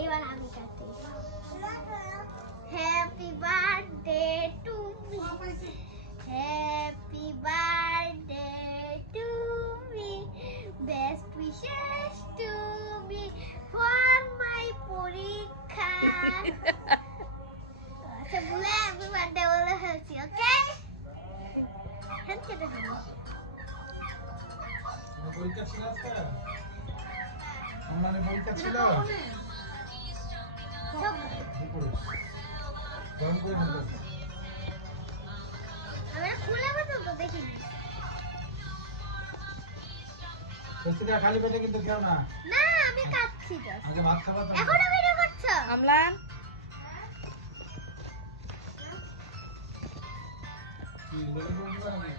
এইবার আমি কাটি। Happy birthday to me, happy birthday to me, best wishes to me for my পরীক্ষা। আচ্ছা বলে হ্যাপি বার্থডে বলে ফেলছি, ওকে? হ্যাঁ কেটে ফেলো। পরীক্ষা ছিল আজকে? অনলাইনে পরীক্ষা ছিল? দুপুরে। গরম করে ফেলতেছে। আমরা খুলে পর্যন্ত দেখিনি। সত্যিটা খালি পেটে কিন্তু খেও না। না আমি কাটছি জাস্ট। আগে ভাত খাবা তো। এখনো ভিডিও করছো? আমলান কি লেগে যাবে নাকি?